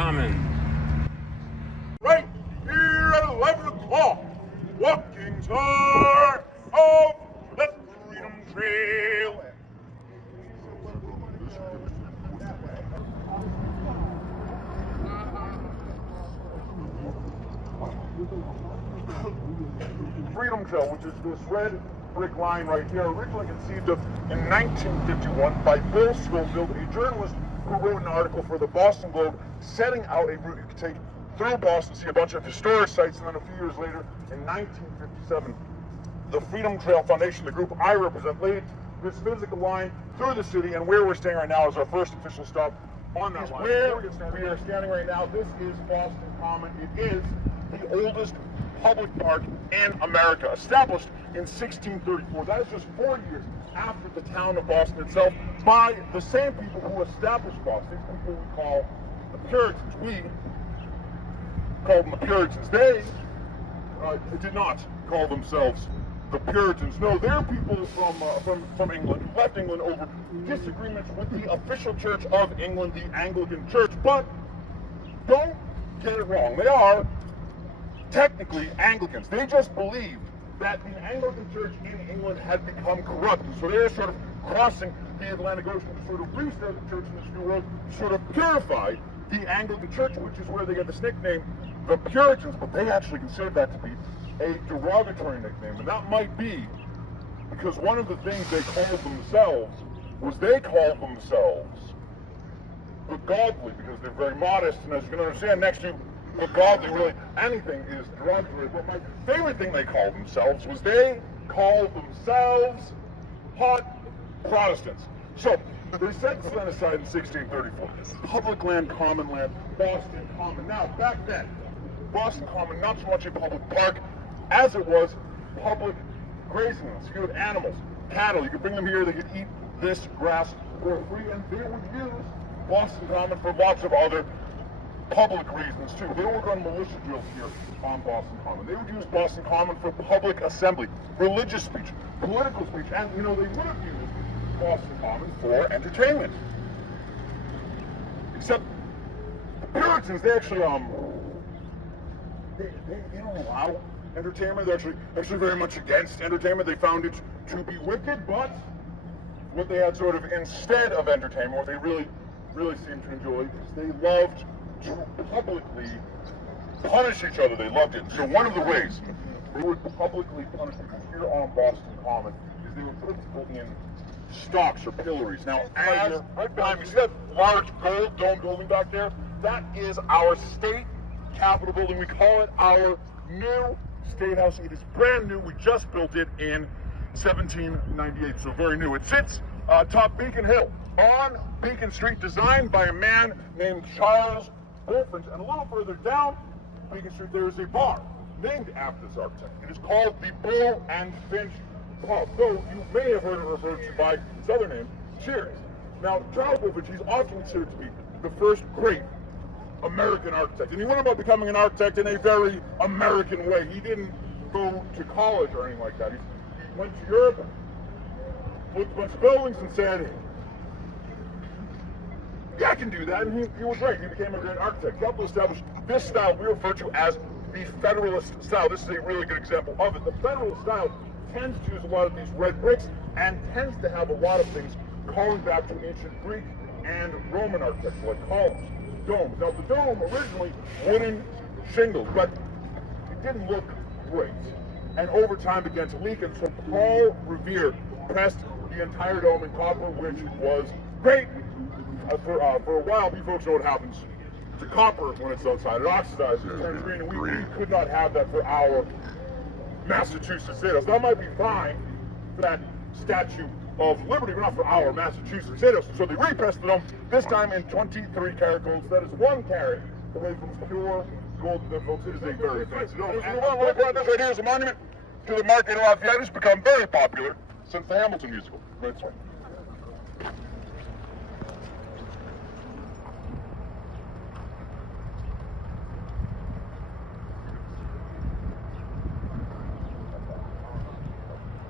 Common. Right here at 11 o'clock, walking tour of the Freedom Trail. Freedom Trail, which is this red brick line right here, originally conceived of in 1951 by Bill Schofield, a journalist who wrote an article for the Boston Globe setting out a route you could take through Boston, see a bunch of historic sites, and then a few years later, in 1957, the Freedom Trail Foundation, the group I represent, laid this physical line through the city, and where we're staying right now is our first official stop on that line. Where we are standing right now, this is Boston Common. It is the oldest public park in America, established in 1634. That is just 4 years after the town of Boston itself, by the same people who established Boston, these people we call the Puritans. We called them the Puritans. They did not call themselves the Puritans. No, they're people from England who left England over disagreements with the official church of England, the Anglican Church. But don't get it wrong. They are technically Anglicans. They just believed that the Anglican Church in England had become corrupt. And so they're sort of crossing the Atlantic Ocean to sort of restart the church in this new world, to sort of purify the Anglican Church, which is where they get this nickname, the Puritans. But they actually considered that to be a derogatory nickname. And that might be because one of the things they called themselves was they called themselves the godly, because they're very modest. And as you can understand, next to the godly, really anything is derogatory. But my favorite thing they called themselves was they called themselves hot Protestants. So they set this land aside in 1634. Public land, common land, Boston Common. Now, back then, Boston Common, not so much a public park as it was public grazing lands. You could have animals, cattle, you could bring them here, they could eat this grass for free, and they would use Boston Common for lots of other public reasons too. They would run militia drills here on Boston Common. They would use Boston Common for public assembly, religious speech, political speech, and they would have used Boston Common for entertainment. Except the Puritans, they actually they don't allow entertainment. They're actually very much against entertainment. They found it to be wicked, but what they had sort of instead of entertainment, what they really seemed to enjoy, is they loved to publicly punish each other. They loved it. So one of the ways they would publicly punish people here on Boston Common is they would put people in stocks or pillories. Now, right behind me, see that large gold dome building back there? That is our state capitol building. We call it our new State House. It is brand new. We just built it in 1798, so very new. It sits atop Beacon Hill on Beacon Street, designed by a man named Charles Bulfinch. And a little further down Beacon Street, there is a bar named after this architect. It is called the Bull and Finch Pub, though you may have heard it referred to by its other name, Cheers. Now, Charles Bulfinch, he's often considered to be the first great American architect. And he went about becoming an architect in a very American way. He didn't go to college or anything like that. He went to Europe, looked at a bunch of buildings and said, yeah, I can do that. And he was right. He became a great architect. He helped establish this style we refer to as the Federalist style. This is a really good example of it. The Federalist style tends to use a lot of these red bricks and tends to have a lot of things calling back to ancient Greek and Roman architecture, like columns, domes. Now, the dome originally wooden shingles, but it didn't look great. And over time began to leak, and so Paul Revere pressed the entire dome in copper, which was great. For a while, you folks know what happens to copper when it's outside. It oxidizes, it turns green, and we could not have that for our Massachusetts State House. That might be fine for that Statue of Liberty, but not for our Massachusetts State House. So they repressed the dome, this time in 23 karat golds. That is 1 carat away from pure gold. Folks, it is a very fancy dome. And this right here is a monument to the market of Lafayette, who's become very popular since the Hamilton musical. Right this way.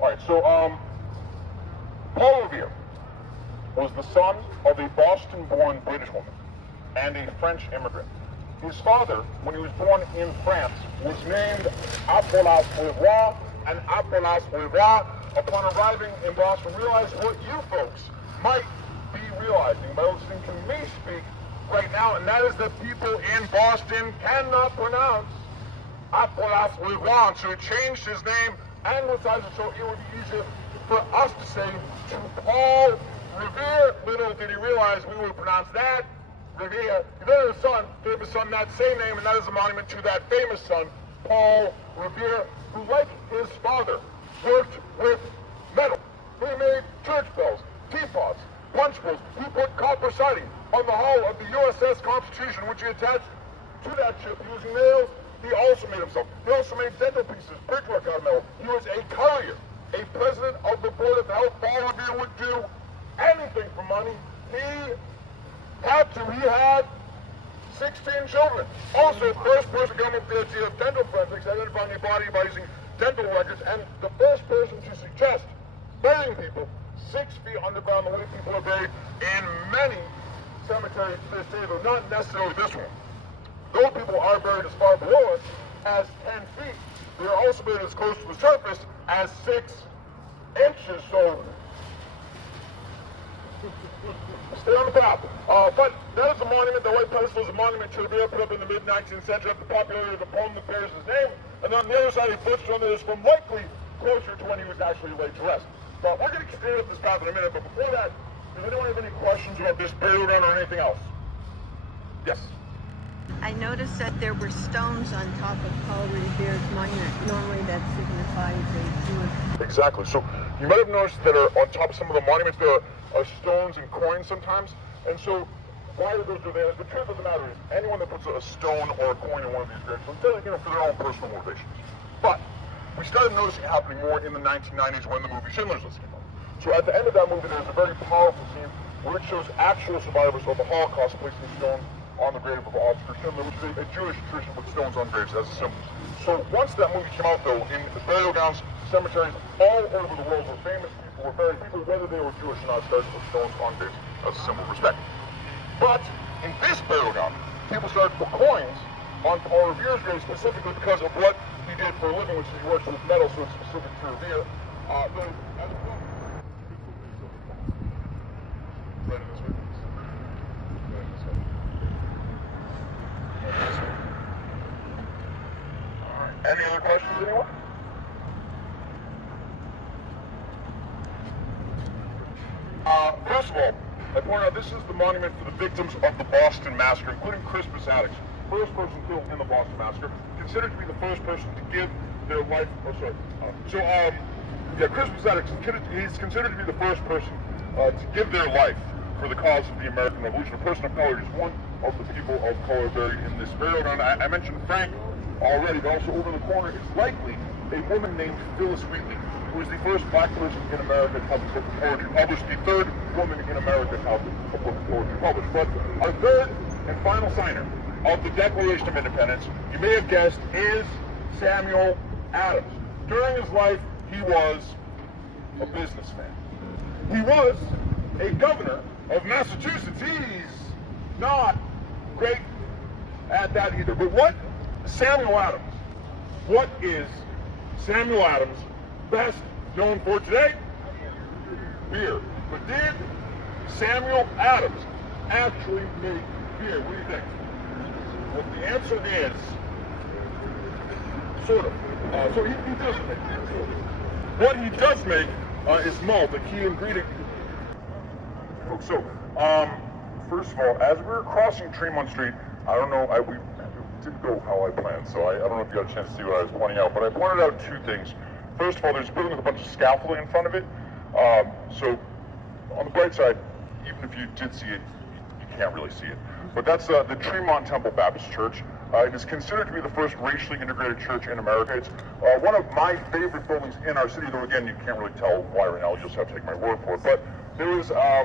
Alright, so, Paul Revere was the son of a Boston-born British woman and a French immigrant. His father, when he was born in France, was named Apollas Leroy, and Apollas Leroy, upon arriving in Boston, realized what you folks might be realizing by listening to me speak right now, and that is that people in Boston cannot pronounce Apollas Leroy, so he changed his name anglicized it so it would be easier for us to say to Paul Revere. Little did he realize we would pronounce that Revere. He then had a son, gave his son that same name, and that is a monument to that famous son, Paul Revere, who, like his father, worked with metal. He made church bells, teapots, punch bowls. He put copper siding on the hull of the USS Constitution, which he attached to that ship using nails. He also made himself. He also made dental pieces, brickwork out of metal. He was a courier, a president of the Board of Health. Paul Revere would do anything for money. He had 16 children. Also, first person to come up with the idea of dental forensics, identifying a body by using dental records, and the first person to suggest burying people 6 feet underground, the way people are buried in many cemeteries to this day, though not necessarily this one. Those people are buried as far below us as 10 feet. They are also buried as close to the surface as 6 inches. So stay on the path. But that is a monument. The white pedestal is a monument to Revere, put up in the mid-19th century after the popularity of the poem that bears his name. And on the other side, a footstone that is from likely closer to when he was actually laid to rest. But we're going to continue up this path in a minute. But before that, does anyone have any questions about this burial ground or anything else? Yes. I noticed that there were stones on top of Paul Revere's monument. Normally that signifies a Jewish... Exactly. So you might have noticed that on top of some of the monuments there are stones and coins sometimes. And so why do those do that? The truth of the matter is anyone that puts a stone or a coin in one of these graves, they're doing it for their own personal motivations. But we started noticing it happening more in the 1990s when the movie Schindler's List came out. So at the end of that movie, there's a very powerful scene where it shows actual survivors of the Holocaust placing stones on the grave of Oscar Schindler, which is a Jewish tradition with stones on graves as a symbol. So once that movie came out, though, in burial grounds, cemeteries all over the world where famous people were buried, people, whether they were Jewish or not, started to put stones on graves as a symbol of respect. But in this burial ground, people started to put coins on Paul Revere's grave specifically because of what he did for a living, which is he works with metal, so it's specific to Revere. Right in this way. Any other questions, anyone? First of all, I point out this is the monument for the victims of the Boston Massacre, including Crispus Attucks, first person killed in the Boston Massacre, considered to be the first person to give their life, Crispus Attucks, he's considered to be the first person to give their life for the cause of the American Revolution. A person of color is one of the people of color buried in this burial ground. I mentioned Frank already, but also over the corner is likely a woman named Phyllis Wheatley, who is the first black person in America to have a book of poetry published, the third woman in America to have a book of poetry published. But our third and final signer of the Declaration of Independence, you may have guessed, is Samuel Adams. During his life, he was a businessman. He was a governor of Massachusetts. He's not great at that either. But what is Samuel Adams best known for today? Beer. But did Samuel Adams actually make beer? What do you think? Well, the answer is sort of. So he does make beer. What he does make is malt, a key ingredient. So, first of all, as we were crossing Tremont Street, I don't know, we didn't go how I planned, so I don't know if you got a chance to see what I was pointing out, but I pointed out 2 things. First of all, there's a building with a bunch of scaffolding in front of it. So, on the bright side, even if you did see it, you can't really see it. But that's the Tremont Temple Baptist Church. It is considered to be the first racially integrated church in America. It's one of my favorite buildings in our city, though again, you can't really tell why right now, you just have to take my word for it. But there was a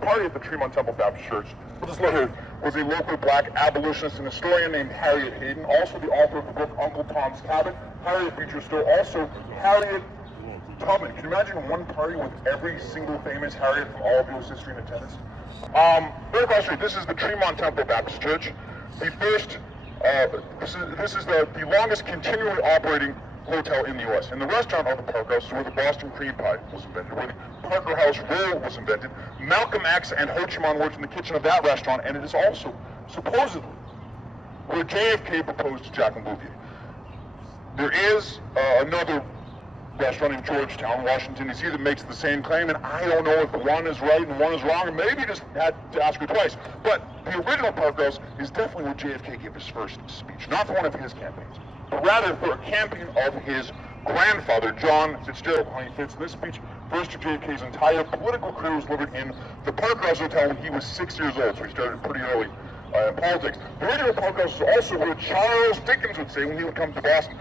party at the Tremont Temple Baptist Church. This letter was a local black abolitionist and historian named Harriet Hayden, also the author of the book Uncle Tom's Cabin. Harriet features still also Harriet Tubman. Can you imagine one party with every single famous Harriet from all of U.S. history in attendance? Right across the street, this is the Tremont Temple Baptist Church. The first, this is the longest continually operating hotel in the U.S. And the restaurant of the Park House is where the Boston cream pie was invented, where the Parker House roll was invented. Malcolm X and Ho Chi Minh worked in the kitchen of that restaurant, and it is also, supposedly, where JFK proposed to Jacqueline Bouvier. There is another restaurant in Georgetown, Washington, D.C. that makes the same claim, and I don't know if one is right and one is wrong, or maybe just had to ask her twice. But the original Park House is definitely where JFK gave his first speech, not for one of his campaigns, but rather for a campaign of his grandfather, John Fitzgerald. How he fits in this speech, first of JFK's entire political career was delivered in the Park House Hotel when he was 6 years old, so he started pretty early in politics. The original Park House is also where Charles Dickens would say when he would come to Boston.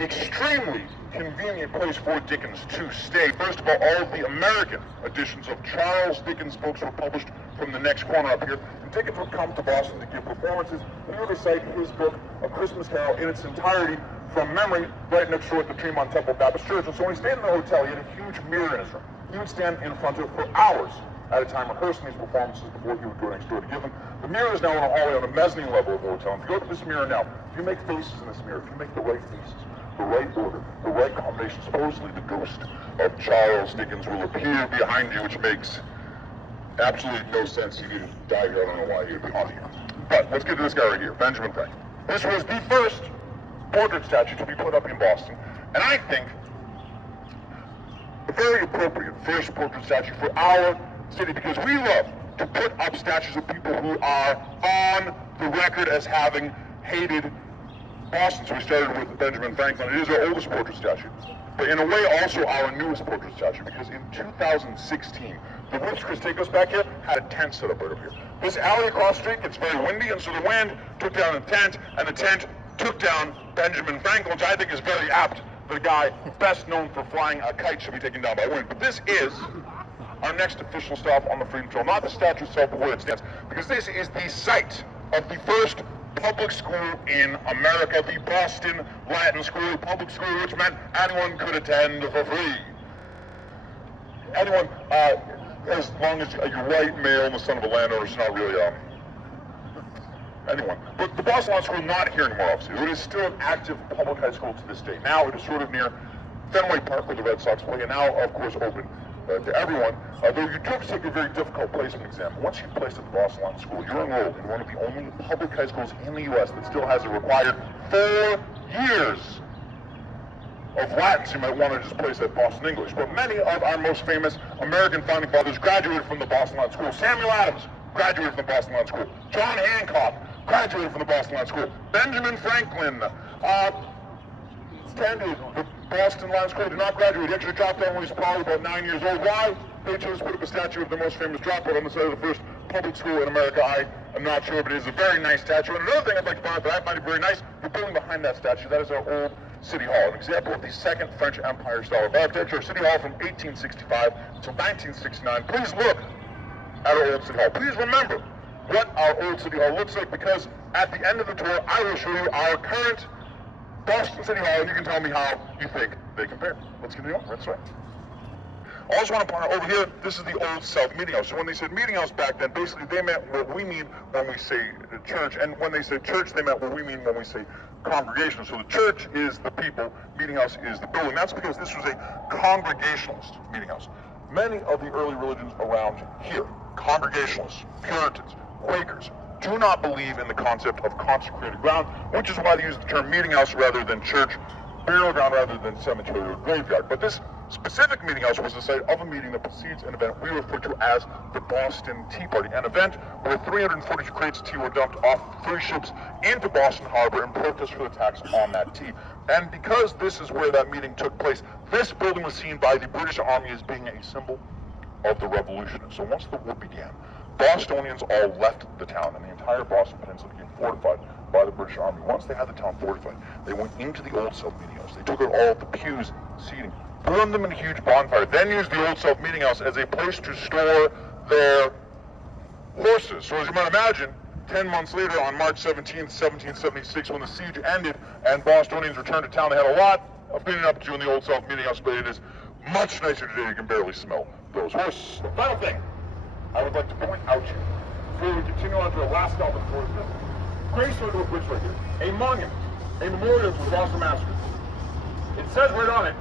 Extremely convenient place for Dickens to stay. First of all of the American editions of Charles Dickens' books were published from the next corner up here, and Dickens would come to Boston to give performances. He would recite his book, A Christmas Carol, in its entirety from memory, right next door at the Tremont Temple Baptist Church. And so when he stayed in the hotel, he had a huge mirror in his room. He would stand in front of it for hours at a time rehearsing these performances before he would go next door to give them. The mirror is now in a hallway on the mezzanine level of the hotel. And if you look at this mirror now, if you make faces in this mirror, if you make the right faces, the right order, the right combination, supposedly the ghost of Charles Dickens will appear behind you, which makes absolutely no sense. He didn't die here. I don't know why he would be on here. But let's get to this guy right here, Benjamin Franklin. This was the first portrait statue to be put up in Boston, and I think a very appropriate first portrait statue for our city, because we love to put up statues of people who are on the record as having hated Boston. So we started with Benjamin Franklin. It is our oldest portrait statue, but in a way also our newest portrait statue, because in 2016, the Woods Chris Takos back here had a tent set up right over here. This alley across the street gets very windy, and so the wind took down the tent, and the tent took down Benjamin Franklin, which I think is very apt. The guy best known for flying a kite should be taken down by wind. But this is our next official stop on the Freedom Trail, not the statue itself, but where it stands, because this is the site of the first public school in America, the Boston Latin School, public school, which meant anyone could attend for free. Anyone, as long as you're white, male, and the son of a landowner, it's not really anyone. But the Boston Latin School not here anymore, obviously. It is still an active public high school to this day. Now it is sort of near Faneuil Park where the Red Sox play, and now, of course, open to everyone. Though you do have to take a very difficult placement exam. Once you're placed at the Boston Latin School, you're enrolled in one of the only public high schools in the U.S. that still has a required 4 years of Latin. So you might want to just place at Boston English. But many of our most famous American founding fathers graduated from the Boston Latin School. Samuel Adams graduated from the Boston Latin School. John Hancock graduated from the Boston Latin School. Benjamin Franklin attended the Boston Latin School, did not graduate. He actually dropped out when he was probably about 9 years old. Why? They chose to put up a statue of the most famous dropout on the side of the first public school in America. I am not sure, but it is a very nice statue. And another thing I'd like to point out that I find it very nice, the building behind that statue, that is our old City Hall, an example of the Second French Empire style of architecture. City Hall from 1865 to 1969. Please look at our old City Hall. Please remember what our old City Hall looks like, because at the end of the tour, I will show you our current Boston City Hall, and you can tell me how you think they compare. Let's get it on. That's right. I also want to point out over here, this is the Old South Meeting House. So when they said meeting house back then, basically they meant what we mean when we say church. And when they said church, they meant what we mean when we say congregation. So the church is the people, meeting house is the building. That's because this was a Congregationalist meeting house. Many of the early religions around here, Congregationalists, Puritans, Quakers, do not believe in the concept of consecrated ground, which is why they use the term meeting house rather than church, burial ground rather than cemetery or graveyard. But this specific meeting house was the site of a meeting that precedes an event we refer to as the Boston Tea Party, an event where 340 crates of tea were dumped off 3 ships into Boston Harbor in protest for the tax on that tea. And because this is where that meeting took place, this building was seen by the British Army as being a symbol of the revolution. And so once the war began, Bostonians all left the town, and the entire Boston Peninsula became fortified by the British Army. Once they had the town fortified, they went into the Old South Meeting House. They took out all of the pews, seating, burned them in a huge bonfire, then used the Old South Meeting House as a place to store their horses. So as you might imagine, 10 months later, on March 17th, 1776, when the siege ended and Bostonians returned to town, they had a lot of cleaning up to do in the Old South Meeting House, but it is much nicer today. You can barely smell those horses. The final thing I would like to point out to you, before we continue on to our last stop on the tour, gravestone to a bridge right here, a monument, a memorial to the Boston Massacre. It says right on it,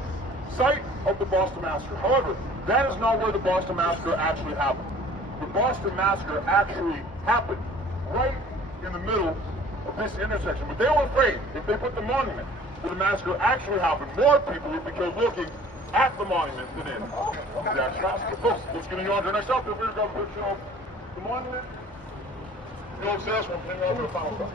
site of the Boston Massacre. However, that is not where the Boston Massacre actually happened. The Boston Massacre actually happened right in the middle of this intersection. But they were afraid if they put the monument where the massacre actually happened, more people would be killed looking at the monument than in the actual massacre. Folks, let's get on to our next stop. Feel free to grab a picture of the monument. You know what's this one? Hang on to the final stop.